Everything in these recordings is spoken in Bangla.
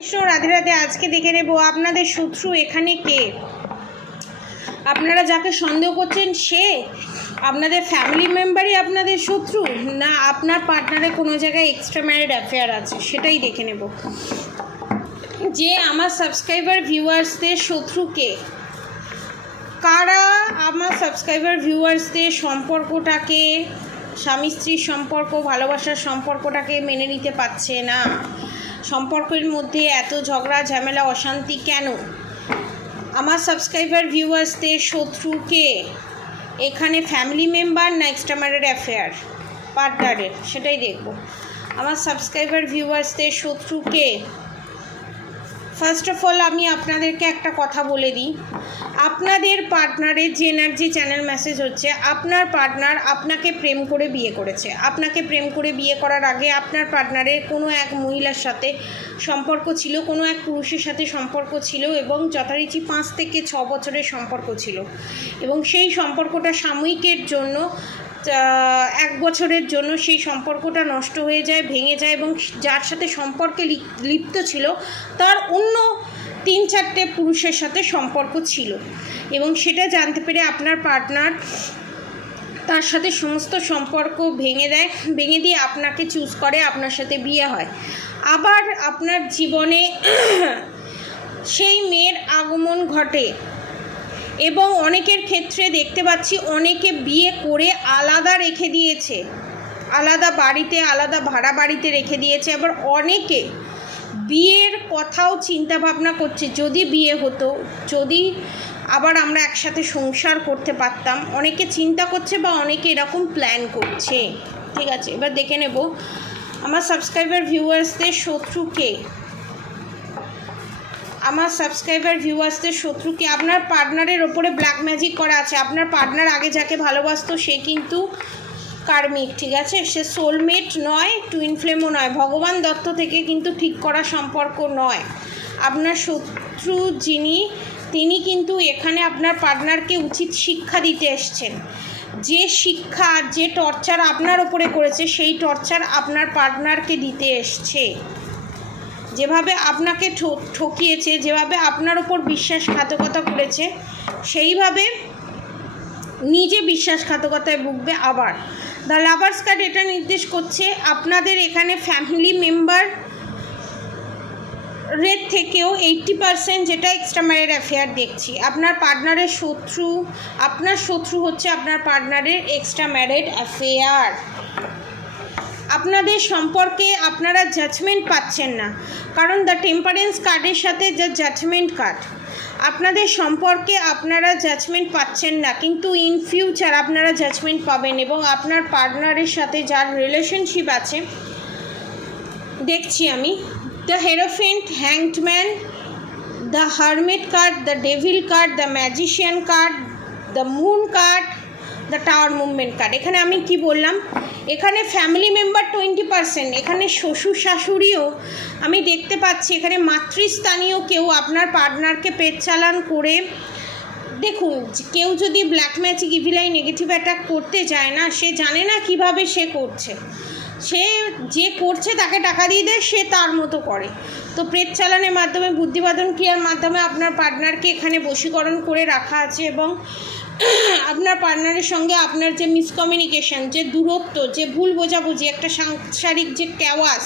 কৃষ্ণ রাধে রাধে। আজকে দেখে নেব আপনাদের শত্রু এখানে কে। আপনারা যাকে সন্দেহ করছেন সে আপনাদের ফ্যামিলি মেম্বারই আপনাদের শত্রু, না আপনার পার্টনারের কোনো জায়গায় এক্সট্রা ম্যারিড অ্যাফেয়ার আছে, সেটাই দেখে নেব। যে আমার সাবস্ক্রাইবার ভিউয়ার্সদের শত্রু কে, কারা আমার সাবস্ক্রাইবার ভিউয়ার্সদের সম্পর্কটাকে, স্বামী স্ত্রীর সম্পর্ক, ভালোবাসার সম্পর্কটাকে মেনে নিতে পারছে না। সম্পর্কের মধ্যে এত ঝগড়া ঝামেলা অশান্তি কেন? আমার সাবস্ক্রাইবার ভিউয়ার্সদের শত্রুকে এখানে ফ্যামিলি মেম্বার না এক্সট্রা ম্যারিড অ্যাফেয়ার পার্টনারের, সেটাই দেখব। আমার সাবস্ক্রাইবার ভিউয়ার্সদের শত্রুকে ফার্স্ট অফ অল আমি আপনাদেরকে একটা কথা বলে দিই। আপনাদের পার্টনারের যে এনার্জি চ্যানেল মেসেজ হচ্ছে, আপনার পার্টনার আপনাকে প্রেম করে বিয়ে করেছে। আপনাকে প্রেম করে বিয়ে করার আগে আপনার পার্টনারের কোনো এক মহিলার সাথে সম্পর্ক ছিল, কোনো এক পুরুষের সাথে সম্পর্ক ছিল, এবং যথারীতি 5 থেকে 6 বছরের সম্পর্ক ছিল, এবং সেই সম্পর্কটা সাময়িকের জন্য 1 বছরের জন্য সেই সম্পর্কটা নষ্ট হয়ে যায়, ভেঙে যায়, এবং যার সাথে সম্পর্কে লিপ্ত ছিল তার অন্য 3-4টে পুরুষের সাথে সম্পর্ক ছিল, এবং সেটা জানতে পেরে আপনার পার্টনার তার সাথে সমস্ত সম্পর্ক ভেঙে দেয়, ভেঙে দিয়ে আপনাকে চুজ করে, আপনার সাথে বিয়ে হয়। আবার আপনার জীবনে সেই মেয়ের আগমন ঘটে, এবং অনেকের ক্ষেত্রে দেখতে পাচ্ছি অনেকে বিয়ে করে আলাদা রেখে দিয়েছে, আলাদা বাড়িতে, আলাদা ভাড়া বাড়িতে রেখে দিয়েছে। আবার অনেকে বিয়ের কথাও চিন্তা ভাবনা করছে, যদি বিয়ে হতো, যদি আবার আমরা একসাথে সংসার করতে পারতাম, অনেকে চিন্তা করছে বা অনেকে এরকম প্ল্যান করছে। ঠিক আছে, এবার দেখে নেব আমার সাবস্ক্রাইবার ভিউয়ার্সদের শত্রুকে। আমার সাবস্ক্রাইবার ভিউয়ার্সদের শত্রুকে আপনার পার্টনারের ওপরে ব্ল্যাক ম্যাজিক করা আছে। আপনার পার্টনার আগে যাকে ভালোবাসতো সে কিন্তু কার্মিক, ঠিক আছে, সে সোলমেট নয়, টুইন ফ্লেমও নয়, ভগবান দত্ত থেকে কিন্তু ঠিক করা সম্পর্ক নয়। আপনার শত্রু যিনি, তিনি কিন্তু এখানে আপনার পার্টনারকে উচিত শিক্ষা দিতে এসছেন। যে শিক্ষা, যে টর্চার আপনার ওপরে করেছে, সেই টর্চার আপনার পার্টনারকে দিতে এসছে। যেভাবে আপনাকে ঠকিয়েছে, যেভাবে আপনার ওপর বিশ্বাসঘাতকতা করেছে, সেইভাবে নিজে বিশ্বাসঘাতকতায় ভুগবে। আবার দ্য লাভার্স কার্ড এটা নির্দেশ করছে আপনাদের এখানে ফ্যামিলি মেম্বারের থেকেও 80% যেটা এক্সট্রা ম্যারিড অ্যাফেয়ার দেখছি। আপনার পার্টনারের শত্রু, আপনার শত্রু হচ্ছে আপনার পার্টনারের এক্সট্রা ম্যারিড অ্যাফেয়ার। আপনাদের সম্পর্কে আপনারা জাজমেন্ট পাচ্ছেন না, কারণ দ্য টেম্পারেন্স কার্ডের সাথে যা জাজমেন্ট কার্ড, আপনাদের সম্পর্কে আপনারা জাজমেন্ট পাচ্ছেন না, কিন্তু ইন ফিউচার আপনারা জাজমেন্ট পাবেন। এবং আপনার পার্টনারের সাথে যার রিলেশনশিপ আছে দেখছি আমি, the hierophant, hanged man, the hermit card, the devil card, the magician card, the moon card, the tower movement card. এখানে আমি কি বললাম, এখানে ফ্যামিলি মেম্বার 20%, এখানে শ্বশুর শাশুড়িও আমি দেখতে পাচ্ছি, এখানে মাতৃস্থানীয় কেউ আপনার পার্টনারকে পেট চালান করে। দেখুন, কেউ যদি black magic, evil eye, negative attack করতে যায় না, সে জানে না কিভাবে সে করছে, সে যে করছে তাকে টাকা দিয়ে দেয়, সে তার মতো করে। তো প্রেত চালানের মাধ্যমে, বুদ্ধিবাদন ক্রিয়ার মাধ্যমে আপনার পার্টনারকে এখানে বশীকরণ করে রাখা আছে, এবং আপনার পার্টনারের সঙ্গে আপনার যে মিসকমিউনিকেশন, যে দূরত্ব, যে ভুল বোঝাবুঝি, একটা সাংসারিক যে ক্যাওয়াস,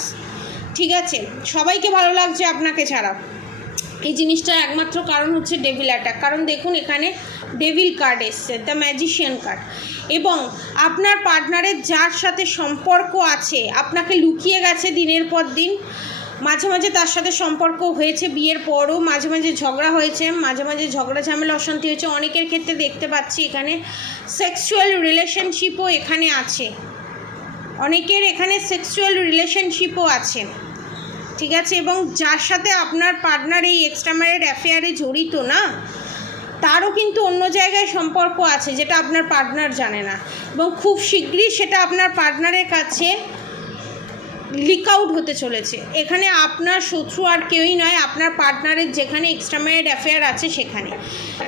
ঠিক আছে, সবাইকে ভালো লাগছে আপনাকে ছাড়া, এই জিনিসটার একমাত্র কারণ হচ্ছে ডেভিল অ্যাটাক। কারণ দেখুন, এখানে ডেভিল কার্ড এসছে, দ্য ম্যাজিশিয়ান কার্ড, এবং আপনার পার্টনারের যার সাথে সম্পর্ক আছে আপনাকে লুকিয়ে গেছে দিনের পর দিন। মাঝে মাঝে তার সাথে সম্পর্ক হয়েছে বিয়ের পরও, মাঝে মাঝে ঝগড়া হয়েছে, মাঝে মাঝে ঝগড়া ঝামেলা অশান্তি হয়েছে। অনেকের ক্ষেত্রে দেখতে পাচ্ছি এখানে সেক্সুয়াল রিলেশনশিপও এখানে আছে, অনেকের এখানে সেক্সুয়াল রিলেশনশিপও আছে, ঠিক আছে, এবং যার সাথে আপনার পার্টনার এই এক্সট্রা ম্যারিড অ্যাফেয়ারে জড়িত না, তারও কিন্তু অন্য জায়গায় সম্পর্ক আছে যেটা আপনার পার্টনার জানে না, এবং খুব শীঘ্রই সেটা আপনার পার্টনারের কাছে লিক আউট হতে চলেছে। এখানে আপনার শত্রু আর কেউই নয়, আপনার পার্টনারের যেখানে এক্সট্রা ম্যারিড অ্যাফেয়ার আছে সেখানে।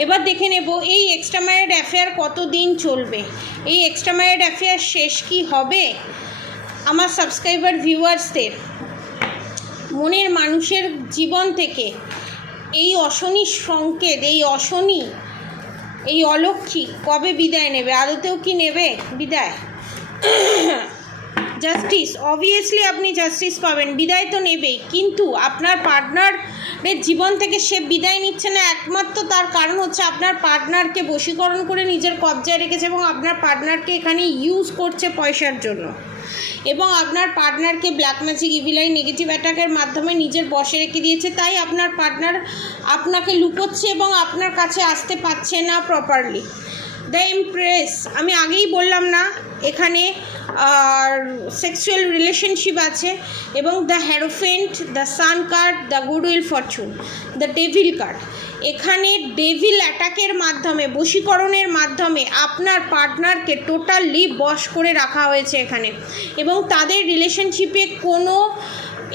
এবার দেখে নেব এই এক্সট্রা ম্যারিড অ্যাফেয়ার কতদিন চলবে, এই এক্সট্রা ম্যারিড অ্যাফেয়ার শেষ কি হবে আমার সাবস্ক্রাইবার ভিউয়ার্সদের। মনের মানুষের জীবন থেকে এই অশনি সংকেত, এই অশনি, এই অলক্ষী কবে বিদায় নেবে? আদতেও কি নেবে বিদায়? জাস্টিস, অবভিয়াসলি আপনি জাস্টিস পাবেন, বিদায় তো নেবেই, কিন্তু আপনার পার্টনারের জীবন থেকে সে বিদায় নিচ্ছে না, একমাত্র তার কারণ হচ্ছে আপনার পার্টনারকে বশীকরণ করে নিজের কবজায় রেখেছে এবং আপনার পার্টনারকে এখানে ইউজ করছে পয়সার জন্য, এবং আপনার পার্টনারকে black magic, evil I, negative অ্যাটাকের মাধ্যমে নিজের বশে রেখে দিয়েছে। তাই আপনার পার্টনার আপনাকে লুকোচ্ছে এবং আপনার কাছে আসতে পারছে না প্রপারলি। দ্য এমপ্রেস, আমি আগেই বললাম না, এখানে সেক্সুয়াল রিলেশনশিপ আছে, এবং the হ্যারোফেন্ট, the sun card, the goodwill Fortune, the devil card. এখানে ডেভিল অ্যাটাকের মাধ্যমে, বশীকরণের মাধ্যমে আপনার পার্টনারকে টোটালি বশ করে রাখা হয়েছে এখানে, এবং তাদের রিলেশনশিপে কোনো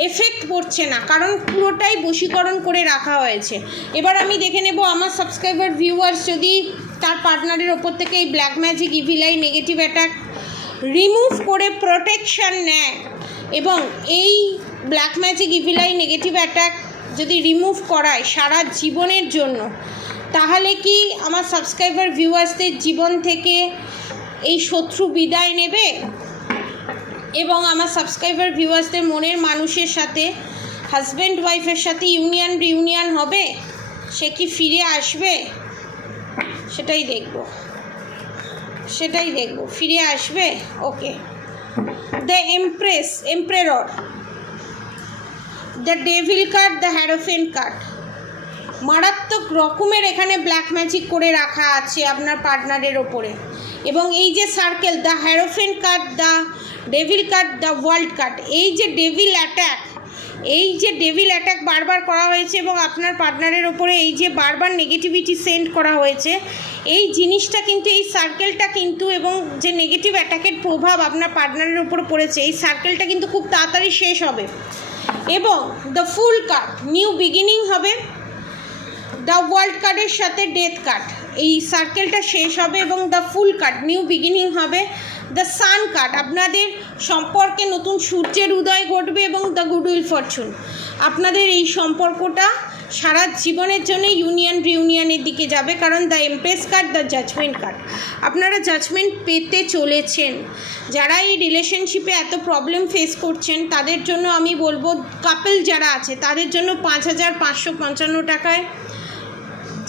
এফেক্ট পড়ছে না, কারণ পুরোটাই বশীকরণ করে রাখা হয়েছে। এবার আমি দেখে নেব আমার সাবস্ক্রাইবার ভিউয়ার্স যদি তার পার্টনারের ওপর থেকে এই black magic, evil I, negative attack remove করে প্রোটেকশান নেয়, এবং এই black magic, evil I, negative attack যদি রিমুভ করায় সারা জীবনের জন্য, তাহলে কি আমার সাবস্ক্রাইবার ভিউয়ার্সদের জীবন থেকে এই শত্রু বিদায় নেবে এবং আমার সাবস্ক্রাইবার ভিউয়ার্সদের মনের মানুষের সাথে, হাজব্যান্ড ওয়াইফের সাথে রিউনিয়ন হবে? সে কি ফিরে আসবে? সেটাই দেখব, ফিরে আসবে? Okay. The emperor, the devil card, the hierophant card, মারাত্মক রকমের এখানে ব্ল্যাক ম্যাজিক করে রাখা আছে আপনার পার্টনারের ওপরে, এবং এই যে circle, the hierophant card, the devil card, the world card, এই যে ডেভিল অ্যাটাক বারবার করা হয়েছে এবং আপনার পার্টনারের ওপরে এই যে বারবার নেগেটিভিটি সেন্ড করা হয়েছে, এই জিনিসটা কিন্তু, এই সার্কেলটা কিন্তু, এবং যে নেগেটিভ অ্যাটাকের প্রভাব আপনার পার্টনারের ওপর পড়েছে, এই সার্কেলটা কিন্তু খুব তাড়াতাড়ি শেষ হবে, এবং the fool card, new beginning হবে। দ্য ওয়ার্ল্ড কার্ডের সাথে ডেথ কার্ড, এই সার্কেলটা শেষ হবে এবং the fool card, new beginning হবে। দ্য সান কার্ড, আপনাদের সম্পর্কে নতুন সূর্যের উদয় ঘটবে, এবং দ্য গুডউইল ফরচুন, আপনাদের এই সম্পর্কটা সারা জীবনের জন্য রিউনিয়নের দিকে যাবে, কারণ the empress card, the judgement card, আপনারা জাজমেন্ট পেতে চলেছেন। যারা এই রিলেশনশিপে এত প্রবলেম ফেস করছেন তাদের জন্য আমি বলবো, কাপল যারা আছে তাদের জন্য 5,555 টাকায়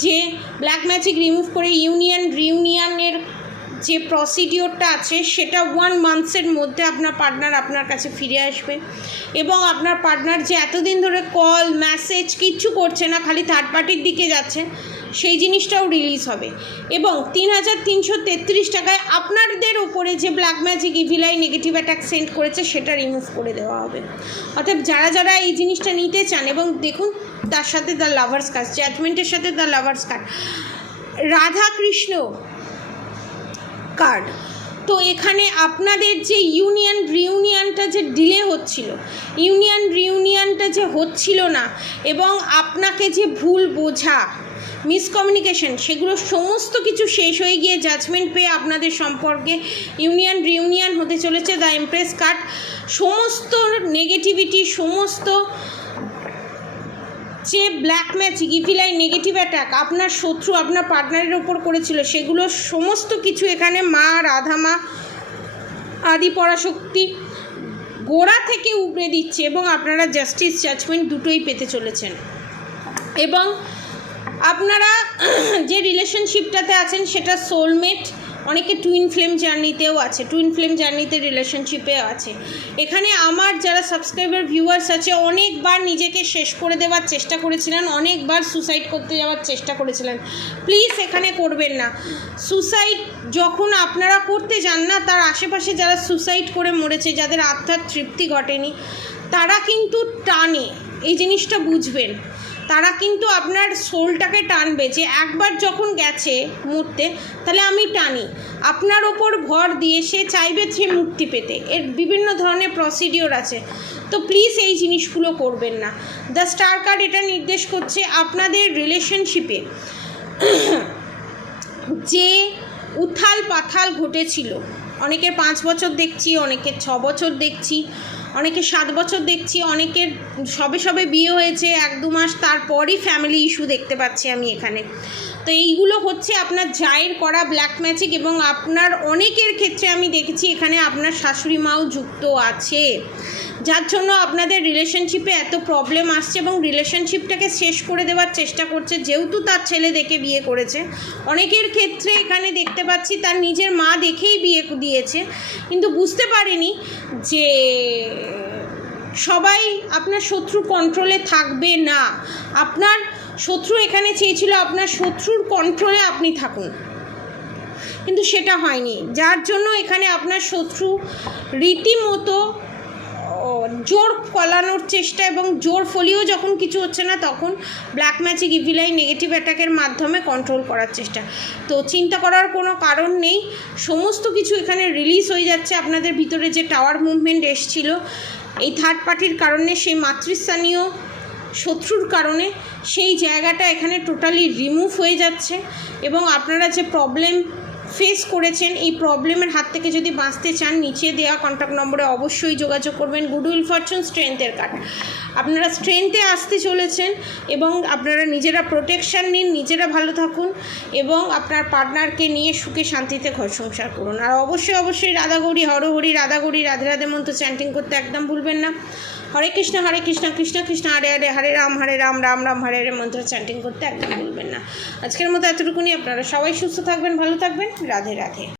যে ব্ল্যাক ম্যাজিক রিমুভ করে রিউনিয়নের যে প্রসিডিওরটা আছে সেটা 1 মান্থসের মধ্যে আপনার পার্টনার আপনার কাছে ফিরে আসবে, এবং আপনার পার্টনার যে এতদিন ধরে কল মেসেজ কিচ্ছু করছে না, খালি থার্ড পার্টির দিকে যাচ্ছে, সেই জিনিসটাও রিলিজ হবে, এবং 3,333 টাকায় আপনাদের উপরে যে black magic, evil I, negative attack send করেছে সেটা রিমুভ করে দেওয়া হবে। অর্থাৎ যারা এই জিনিসটা নিতে চান, এবং দেখুন তার সাথে দ্য লাভার্স কার্ড, জাজমেন্টের সাথে the lovers card, Radha Krishna card. তো এখানে আপনাদের যে রিউনিয়নটা যে ডিলে হচ্ছিল, রিউনিয়নটা যে হচ্ছিল না, এবং আপনাকে যে ভুল বোঝা, মিসকমিউনিকেশন, সেগুলো সমস্ত কিছু শেষ হয়ে গিয়ে জাজমেন্ট পেয়ে আপনাদের সম্পর্কে রিউনিয়ন হতে চলেছে। দ্য এমপ্রেস কার্ড, সমস্ত নেগেটিভিটি, সমস্ত যে black magic, evil I, negative attack আপনার শত্রু আপনার পার্টনারের ওপর করেছিল, সেগুলো সমস্ত কিছু এখানে মা, রাধা মা, আদি পরাশক্তি গোড়া থেকে উপড়ে দিচ্ছে, এবং আপনারা জাস্টিস, জাজমেন্ট দুটোই পেতে চলেছেন। এবং আপনারা যে রিলেশনশিপটাতে আছেন সেটা সোলমেট, অনেকে টুইন ফ্লেম জার্নিতেও আছে, টুইন ফ্লেম জার্নিতে রিলেশনশিপেও আছে। এখানে আমার যারা সাবস্ক্রাইবার ভিউয়ার্স আছে অনেকবার নিজেকে শেষ করে দেওয়ার চেষ্টা করেছিলেন, অনেকবার সুসাইড করতে যাওয়ার চেষ্টা করেছিলেন, প্লিজ এখানে করবেন না। সুসাইড যখন আপনারা করতে যান না, তার আশেপাশে যারা সুসাইড করে মরেছে, যাদের আত্মার তৃপ্তি ঘটেনি, তারা কিন্তু টানে, এই জিনিসটা বুঝবেন, তারা কিন্তু আপনার সোলটাকে টানবে, যে একবার যখন গেছে মরতে, তাহলে আমি টানি, আপনার ওপর ভর দিয়ে সে চাইবে সে মুক্তি পেতে, এর বিভিন্ন ধরনের প্রসিডিওর আছে। তো প্লিজ এই জিনিসগুলো করবেন না। দ্য স্টার কার্ড এটা নির্দেশ করছে আপনাদের রিলেশনশিপে যে উথাল পাথাল ঘটেছিল, অনেকের 5 বছর দেখছি, অনেকের 6 বছর দেখছি, অনেকে 7 বছর দেখছি, অনেকের সবে সবে বিয়ে হয়েছে 1-2 মাস তারপরই ফ্যামিলি ইস্যু দেখতে পাচ্ছি আমি এখানে। তো এইগুলো হচ্ছে আপনার জায়ের করা ব্ল্যাক ম্যাজিক, এবং আপনার অনেকের ক্ষেত্রে আমি দেখেছি এখানে আপনার শাশুড়ি মাও যুক্ত আছে, যার জন্য আপনাদের রিলেশনশিপে এত প্রবলেম আসছে এবং রিলেশনশিপটাকে শেষ করে দেওয়ার চেষ্টা করছে, যেহেতু তার ছেলে দেখে বিয়ে করেছে। অনেকের ক্ষেত্রে এখানে দেখতে পাচ্ছি তার নিজের মা দেখেই বিয়ে দিয়েছে, কিন্তু বুঝতে পারেনি যে সবাই আপনার শত্রু কন্ট্রোলে থাকবে না। আপনার শত্রু এখানে চেয়েছিল আপনার শত্রুর কন্ট্রোলে আপনি থাকুন, কিন্তু সেটা হয়নি, যার জন্য এখানে আপনার শত্রু রীতিমতো জোর কলানোর চেষ্টা, এবং জোর ফলিও যখন কিছু হচ্ছে না তখন black magic, evil I, negative অ্যাটাকের মাধ্যমে কন্ট্রোল করার চেষ্টা। তো চিন্তা করার কোনো কারণ নেই, সমস্ত কিছু এখানে রিলিজ হয়ে যাচ্ছে। আপনাদের ভিতরে যে টাওয়ার মুভমেন্ট এসছিল এই থার্ড পার্টির কারণে, সেই মাতৃস্থানীয় শত্রুর কারণে, সেই জায়গাটা এখানে টোটালি রিমুভ হয়ে যাচ্ছে, এবং আপনারা যে প্রবলেম ফেস করেছেন এই প্রবলেমের হাত থেকে যদি বাঁচতে চান নিচে দেওয়া কন্ট্যাক্ট নম্বরে অবশ্যই যোগাযোগ করবেন। গুডউইল ফরচুন স্ট্রেংথের কার্ড, আপনারা স্ট্রেংথে আসতে চলেছেন, এবং আপনারা নিজেরা প্রোটেকশান নিন, নিজেরা ভালো থাকুন, এবং আপনার পার্টনারকে নিয়ে সুখে শান্তিতে ঘর সংসার করুন। আর অবশ্যই রাধাগৌরী হরহরি, রাধাগৌরী রাধে রাধে মন্ত্র চ্যান্টিং করতে একদম ভুলবেন না। হরে কৃষ্ণ কৃষ্ণ কৃষ্ণ হরে হরে, হরে রাম রাম রাম হরে হরে মন্ত্র চ্যান্টিং করতে একদম ভুলবেন না। আজকের মতো এতটুকুনি, আপনারা সবাই সুস্থ থাকবেন, ভালো থাকবেন, রাধে রাধে।